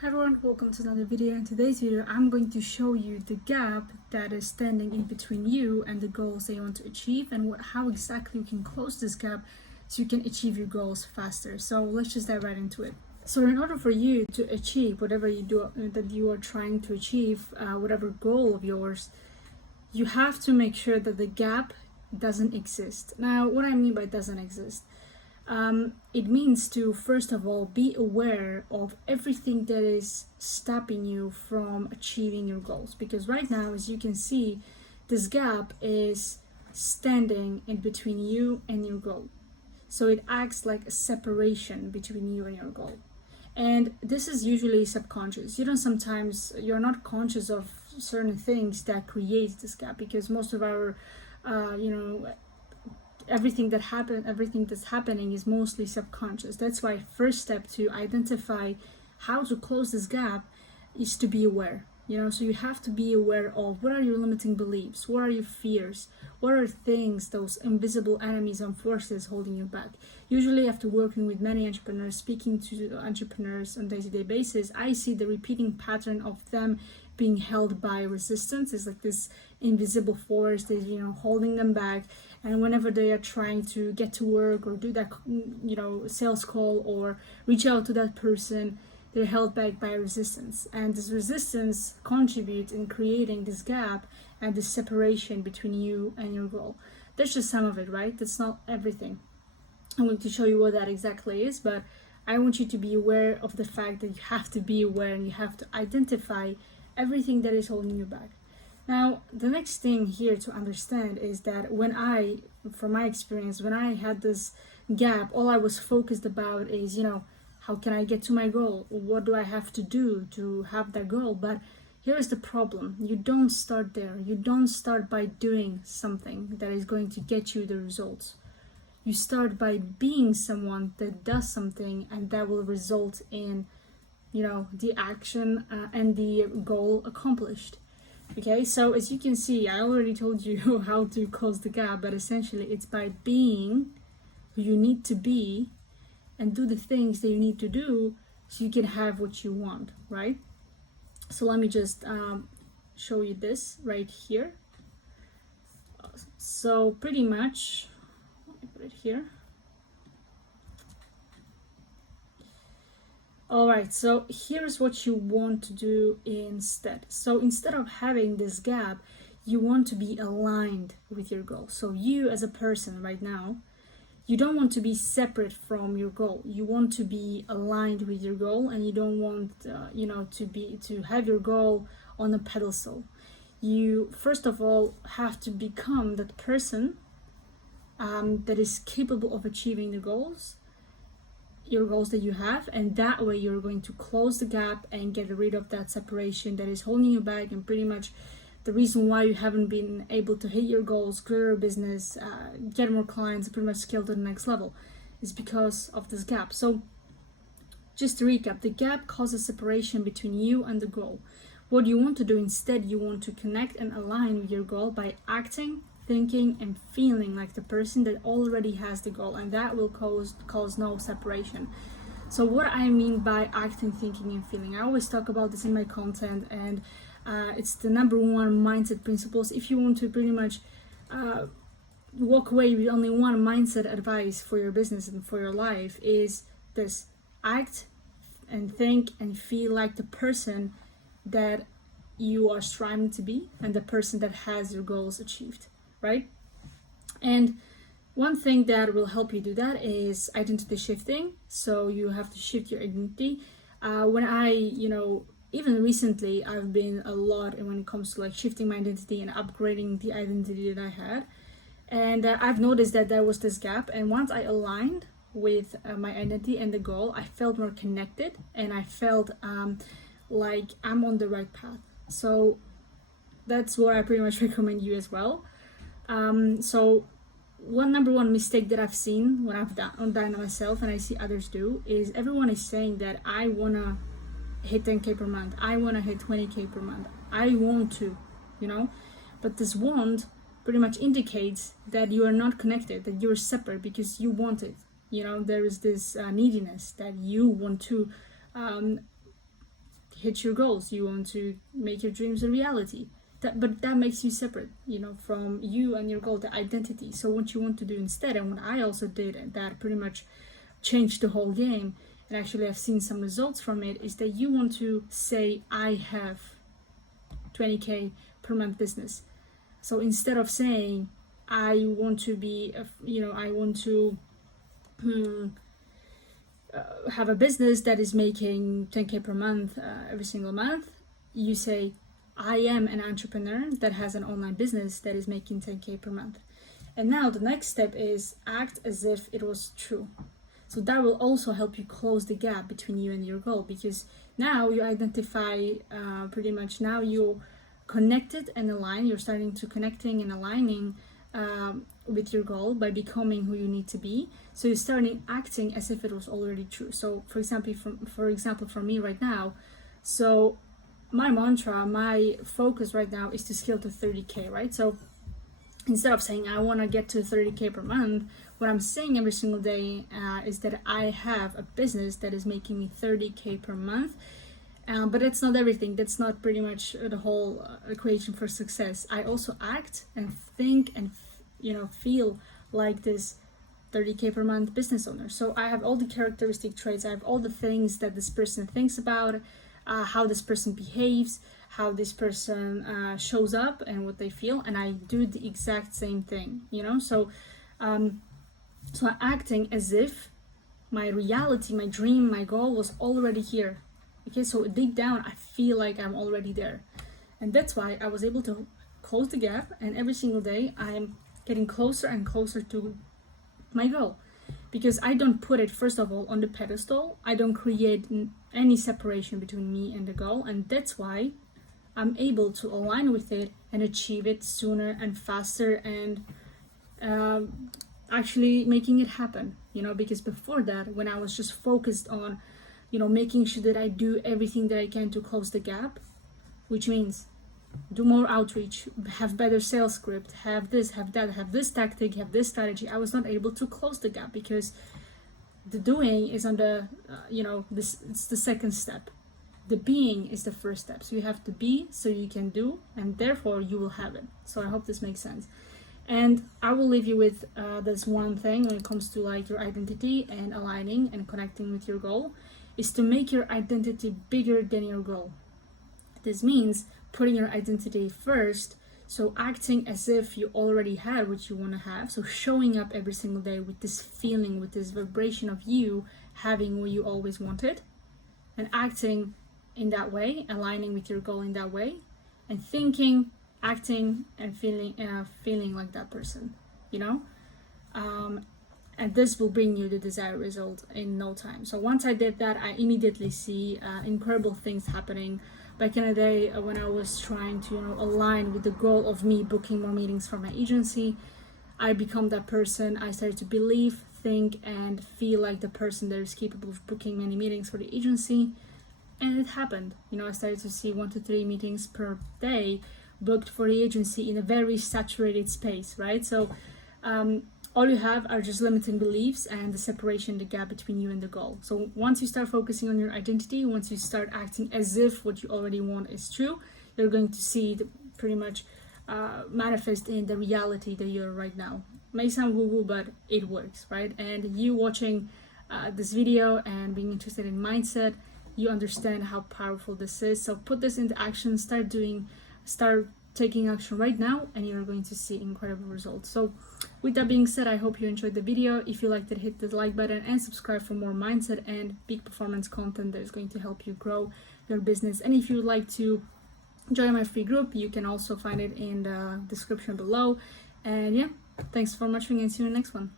Hi everyone, welcome to another video. In today's video, I'm going to show you the gap that is standing in between you and the goals that you want to achieve and how exactly you can close this gap so you can achieve your goals faster. So let's just dive right into it. So in order for you to achieve whatever you do that you are trying to achieve, whatever goal of yours, you have to make sure that the gap doesn't exist. Now, what I mean by doesn't exist, it means to first of all be aware of everything that is stopping you from achieving your goals, because right now, as you can see, this gap is standing in between you and your goal, so it acts like a separation between you and your goal. And this is usually subconscious. You're not conscious of certain things that create this gap, because most of our everything that's happening is mostly subconscious. That's why first step to identify how to close this gap is to be aware. So you have to be aware of what are your limiting beliefs, what are your fears, what are things, those invisible enemies and forces holding you back. Usually after working with many entrepreneurs, speaking to entrepreneurs on a day-to-day basis, I see the repeating pattern of them being held by resistance. It's like this invisible force that holding them back, and whenever they are trying to get to work or do that sales call or reach out to that person, they're held back by resistance, and this resistance contributes in creating this gap and this separation between you and your goal. That's just some of it, right? That's not everything. I'm going to show you what that exactly is, but I want you to be aware of the fact that you have to be aware and you have to identify everything that is holding you back. Now, the next thing here to understand is that from my experience, when I had this gap, all I was focused about is, how can I get to my goal? What do I have to do to have that goal? But here's the problem. You don't start there. You don't start by doing something that is going to get you the results. You start by being someone that does something, and that will result in, the action and the goal accomplished. Okay, so as you can see, I already told you how to close the gap, but essentially it's by being who you need to be and do the things that you need to do so you can have what you want, right? So let me just show you this right here. So pretty much, let me put it here. Alright, so here's what you want to do instead. So instead of having this gap, you want to be aligned with your goal. So you as a person right now, you don't want to be separate from your goal. You want to be aligned with your goal, and you don't want to have your goal on a pedestal. You first of all have to become that person that is capable of achieving your goals that you have, and that way you're going to close the gap and get rid of that separation that is holding you back, and pretty much the reason why you haven't been able to hit your goals, grow your business, get more clients, pretty much scale to the next level, is because of this gap. So just to recap, the gap causes separation between you and the goal. What you want to do instead, you want to connect and align with your goal by acting, thinking, and feeling like the person that already has the goal, and that will cause no separation. So what I mean by acting, thinking, and feeling, I always talk about this in my content, and it's the number one mindset principles. If you want to pretty much walk away with only one mindset advice for your business and for your life, is this: act and think and feel like the person that you are striving to be and the person that has your goals achieved, right? And one thing that will help you do that is identity shifting. So you have to shift your identity. When I, even recently, I've been a lot when it comes to like shifting my identity and upgrading the identity that I had. And I've noticed that there was this gap. And once I aligned with my identity and the goal, I felt more connected, and I felt like I'm on the right path. So that's what I pretty much recommend you as well. So number one mistake that I've seen when I've done myself and I see others do is everyone is saying that I wanna hit 10k per month, I wanna hit 20k per month, I want to, but this want pretty much indicates that you are not connected, that you're separate because you want it. There is this neediness that you want to hit your goals, you want to make your dreams a reality. But that makes you separate, from you and your goal, the identity. So what you want to do instead, and what I also did, and that pretty much changed the whole game, and actually I've seen some results from it, is that you want to say, I have 20K per month business. So instead of saying, I want to be, I want to have a business that is making 10K per month every single month, you say, I am an entrepreneur that has an online business that is making 10K per month. And now the next step is act as if it was true. So that will also help you close the gap between you and your goal, because now you identify pretty much, now you're connected and aligned. You're starting to connecting and aligning with your goal by becoming who you need to be. So you're starting acting as if it was already true. So for example, for me right now, so my mantra, my focus right now is to scale to 30K, right? So instead of saying I want to get to 30K per month, what I'm saying every single day is that I have a business that is making me 30K per month. But that's not everything. That's not pretty much the whole equation for success. I also act and think and feel like this 30K per month business owner. So I have all the characteristic traits. I have all the things that this person thinks about, how this person behaves, how this person shows up, and what they feel, and I do the exact same thing. So I'm acting as if my reality, my dream, my goal was already here. Okay, so deep down, I feel like I'm already there, and that's why I was able to close the gap. And every single day, I'm getting closer and closer to my goal, because I don't put it, first of all, on the pedestal. I don't create any separation between me and the goal, and that's why I'm able to align with it and achieve it sooner and faster, and actually making it happen. Because before that, when I was just focused on making sure that I do everything that I can to close the gap, which means do more outreach, have better sales script, have this, have that, have this tactic, have this strategy, I was not able to close the gap, because the doing is on the it's the second step. The being is the first step. So you have to be so you can do, and therefore you will have it. So I hope this makes sense. And I will leave you with this one thing when it comes to like your identity and aligning and connecting with your goal, is to make your identity bigger than your goal. This means putting your identity first, so acting as if you already had what you want to have. So showing up every single day with this feeling, with this vibration of you having what you always wanted, and acting in that way, aligning with your goal in that way, and thinking, acting, and feeling like that person, and this will bring you the desired result in no time. So once I did that, I immediately see incredible things happening. Back in the day, when I was trying to align with the goal of me booking more meetings for my agency, I become that person. I started to believe, think, and feel like the person that is capable of booking many meetings for the agency, and it happened. I started to see 1 to 3 meetings per day booked for the agency in a very saturated space, right? So all you have are just limiting beliefs and the separation, the gap between you and the goal. So once you start focusing on your identity, once you start acting as if what you already want is true, you're going to see it pretty much manifest in the reality that you're right now. May sound woo-woo, but it works, right? And you watching this video and being interested in mindset, you understand how powerful this is. So put this into action, start taking action right now, and you're going to see incredible results. So with that being said, I hope you enjoyed the video. If you liked it, hit the like button and subscribe for more mindset and peak performance content that is going to help you grow your business. And if you would like to join my free group, you can also find it in the description below. And yeah, thanks for watching, and see you in the next one.